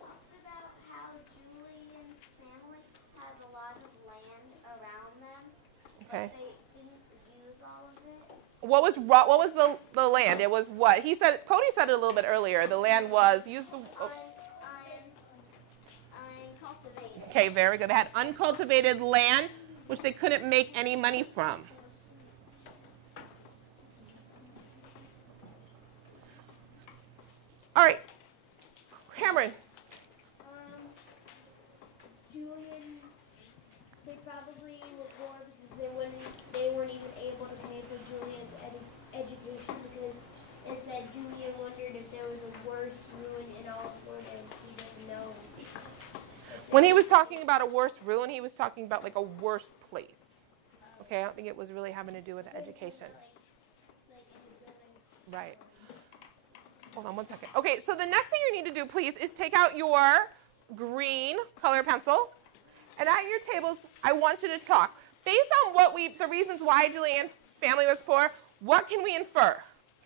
talks about how Julian's family has a lot of land around them, Okay. but they didn't use all of it. What was the land? It was what? Cody said it a little bit earlier. The land was Uncultivated. Okay, very good. They had uncultivated land, which they couldn't make any money from. All right. Cameron. Julian, they probably were poor because they weren't even able to pay for Julian's education because it said Julian wondered if there was a worse ruin in all of Florida and he didn't know. When he was talking about a worse ruin, he was talking about like a worse place. Okay, I don't think it was really having to do with education. Right. Hold on one second. Okay, so the next thing you need to do, please, is take out your green color pencil. And at your tables, I want you to talk. Based on the reasons why Julian's family was poor, what can we infer?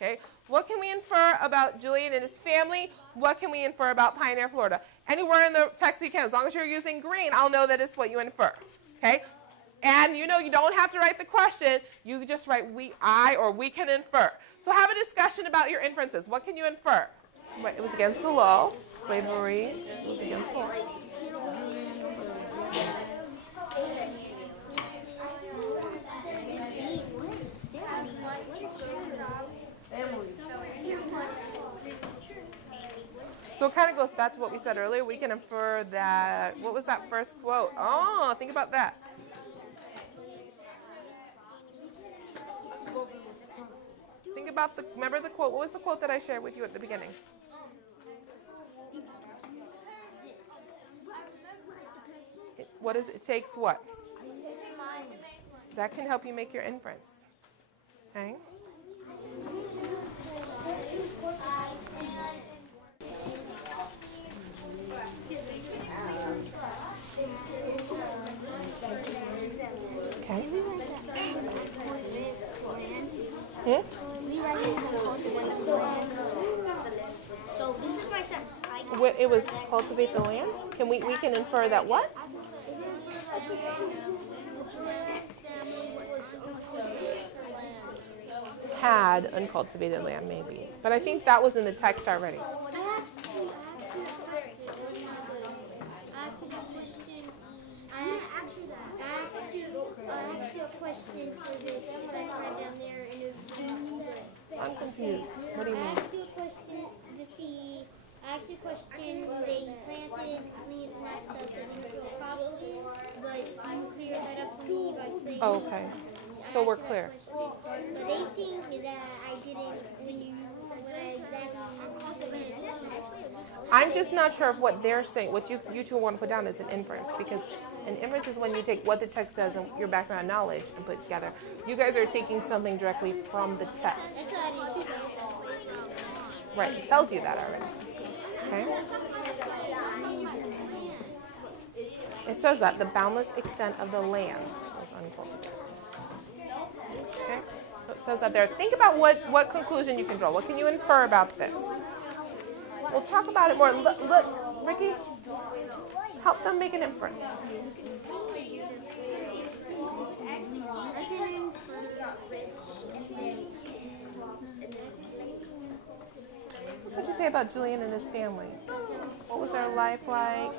Okay, what can we infer about Julian and his family? What can we infer about Pioneer, Florida? Anywhere in the text you can. As long as you're using green, I'll know that it's what you infer. Okay, and you know you don't have to write the question. You just write I or we can infer. So have a discussion about your inferences. What can you infer? It was against the law. Slavery. It was against the law. So it kind of goes back to what we said earlier. We can infer that, what was that first quote? Oh, think about that. Think about remember the quote? What was the quote that I shared with you at the beginning? What is it takes what? That can help you make your inference. Okay? Okay. So this is my sentence. It was cultivate the land? We can infer that what? Had uncultivated land, maybe. But I think that was in the text already. I asked you a question for this if I read down there and it was I'm confused. What do you mean? I asked you a question to see. I asked you a question. They planted leaves and that stuff that didn't grow crops, but you cleared that up for me by saying. Oh, okay. So we're clear. But they think that I didn't when I exactly. I'm just not sure of what they're saying. What you two want to put down is an inference, because an inference is when you take what the text says and your background knowledge and put it together. You guys are taking something directly from the text. Right, it tells you that already. Okay? It says that the boundless extent of the land was uncultivated. Okay? So it says that there. Think about what conclusion you can draw. What can you infer about this? We'll talk about it more. Look, Ricky, help them make an inference. What did you say about Julian and his family? What was their life like?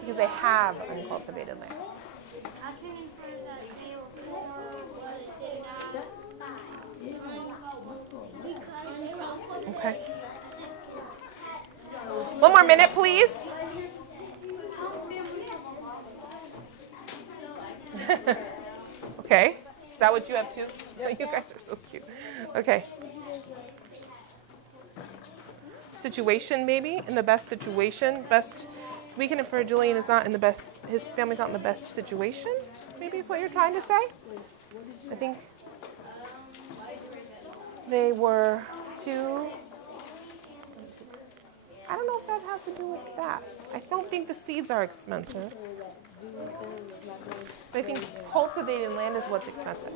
Because they have uncultivated land. Okay. One more minute, please. Okay. Is that what you have too? Yeah, you guys are so cute. Okay. Situation, maybe? In the best situation? We can infer Julian is not in the best, his family's not in the best situation? Maybe is what you're trying to say? I think they were too, I don't know if that has to do with that. I don't think the seeds are expensive. But I think cultivating land is what's expensive.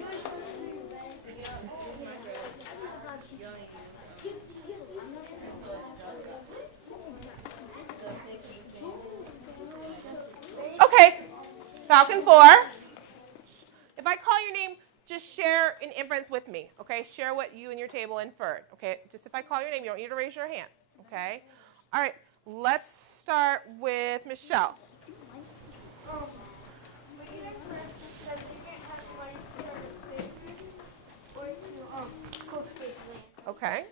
Okay, Falcon 4. If I call your name, just share an inference with me, okay? Share what you and your table inferred, okay? Just if I call your name, you don't need to raise your hand, okay? All right, let's start with Michelle. Okay.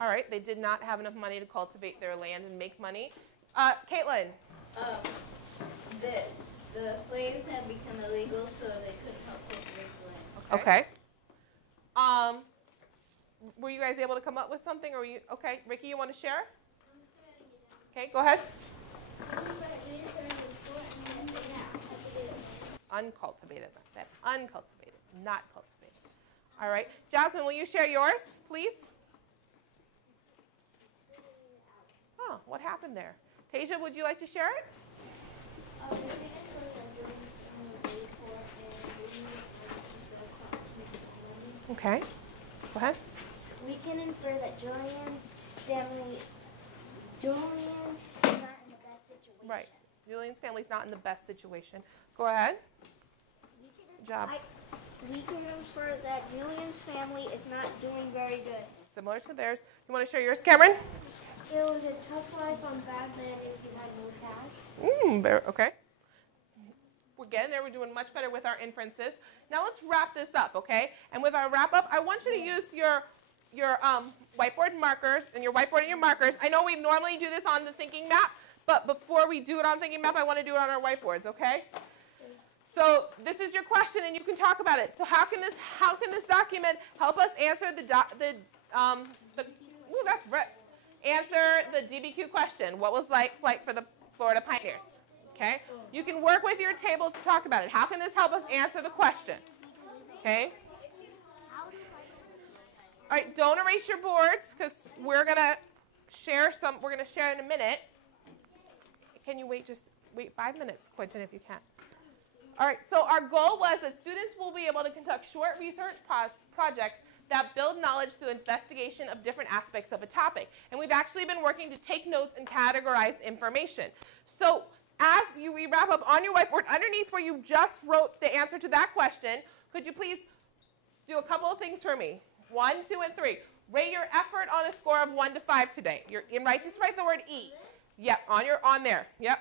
All right, they did not have enough money to cultivate their land and make money. Caitlin. The slaves had become illegal, so they couldn't help cultivate the land. Okay. Were you guys able to come up with something, or were you okay? Ricky, you want to share? Okay, go ahead. Uncultivated. That uncultivated, not cultivated. All right, Jasmine, will you share yours, please? Oh, what happened there? Tasia, would you like to share it? Okay. Go ahead. We can infer that Julian's family, Julian is not in the best situation. Right. Julian's family's not in the best situation. Go ahead. Good job. We can infer that Julian's family is not doing very good. Similar to theirs. You want to share yours, Cameron? It was a tough life on bad land if you had no cash. Okay. We're getting there. We're doing much better with our inferences. Now let's wrap this up, okay? And with our wrap up, I want you to use your whiteboard markers and your whiteboard and your markers. I know we normally do this on the thinking map, but before we do it on thinking map, I want to do it on our whiteboards, okay? So this is your question, and you can talk about it. So how can this document help us answer answer the DBQ question? What was life like for the Florida Pioneers? Okay. You can work with your table to talk about it. How can this help us answer the question? Okay. All right. Don't erase your boards because we're gonna share some. We're gonna share in a minute. Can you wait? Just wait 5 minutes, Quentin, if you can. All right, so our goal was that students will be able to conduct short research projects that build knowledge through investigation of different aspects of a topic. And we've actually been working to take notes and categorize information. So as we wrap up on your whiteboard, underneath where you just wrote the answer to that question, could you please do a couple of things for me? 1, 2, and 3. Rate your effort on a score of 1 to 5 today. Just write the word E. Yep, on there. Yep.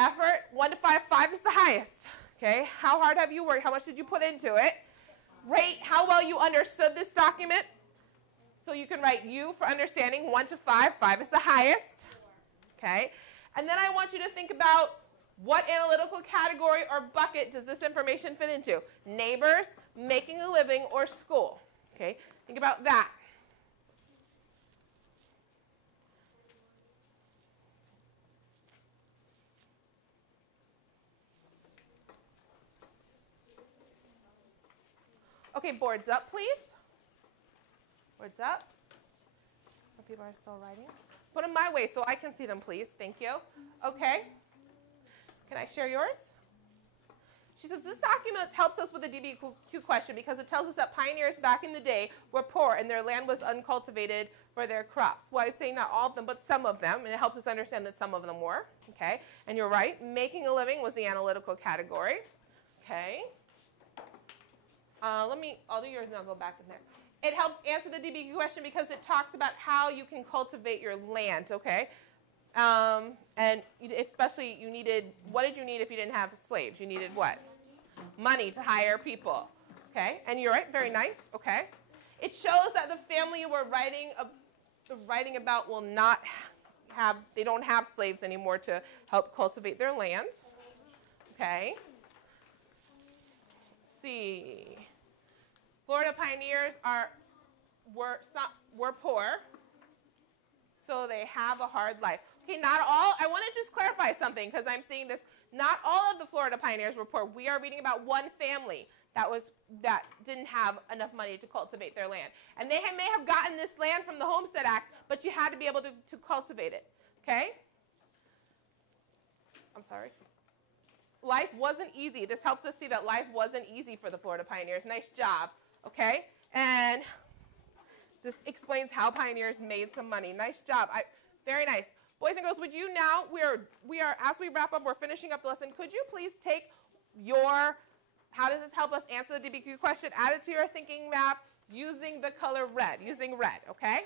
Effort, 1 to 5. 5 is the highest. Okay. How hard have you worked? How much did you put into it? Rate how well you understood this document. So you can write U for understanding, 1 to 5. 5 is the highest. Okay. And then I want you to think about what analytical category or bucket does this information fit into? Neighbors, making a living, or school. Okay. Think about that. Okay, boards up, please. Boards up. Some people are still writing. Put them my way so I can see them, please. Thank you. Okay. Can I share yours? She says, this document helps us with the DBQ question because it tells us that pioneers back in the day were poor and their land was uncultivated for their crops. Well, I'd say not all of them, but some of them, and it helps us understand that some of them were. Okay. And you're right. Making a living was the analytical category. Okay. I'll do yours and I'll go back in there. It helps answer the DBQ question because it talks about how you can cultivate your land, okay? And especially what did you need if you didn't have slaves? You needed what? Money to hire people, okay? And you're right, very nice, okay? It shows that the family we're writing about will not have, they don't have slaves anymore to help cultivate their land, okay? See, Florida pioneers were poor, so they have a hard life. Okay, not all. I want to just clarify something because I'm seeing this. Not all of the Florida pioneers were poor. We are reading about one family that didn't have enough money to cultivate their land, and they may have gotten this land from the Homestead Act, but you had to be able to cultivate it. Okay. I'm sorry. Life wasn't easy. This helps us see that life wasn't easy for the Florida pioneers. Nice job, okay? And this explains how pioneers made some money. Nice job. Very nice. Boys and girls, would you now, we are, as we wrap up, we're finishing up the lesson. Could you please take how does this help us answer the DBQ question, add it to your thinking map using the color red, okay?